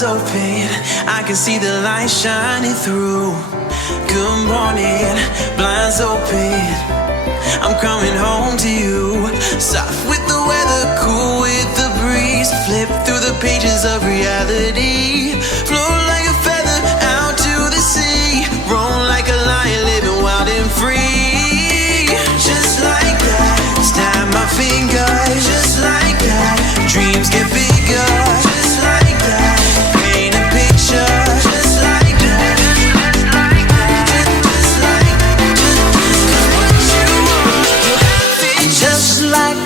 eyes open, I can see the light shining through. Good morning, blinds open, I'm coming home to you. Soft with the weather, cool with the breeze. Flip through the pages of reality. Float like a feather out to the sea. Roll like a lion, living wild and free. Just like that, snap my fingers. Just like that, dreams get bigger. Just like that, paint a picture. Just like that, just like that, just like that. Just what you want, you have it. Just like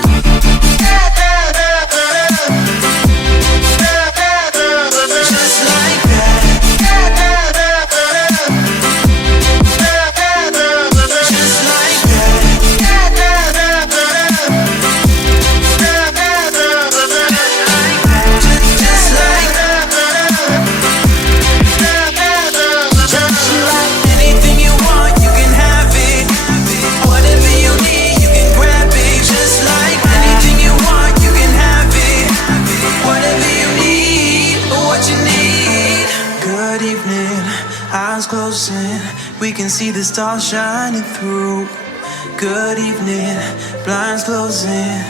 we can see the stars shining through. Good evening, blinds closing.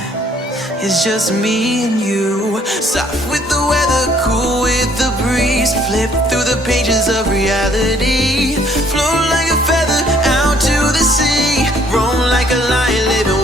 It's just me and you. Soft with the weather, cool with the breeze. Flip through the pages of reality. Float like a feather out to the sea. Roll like a lion, living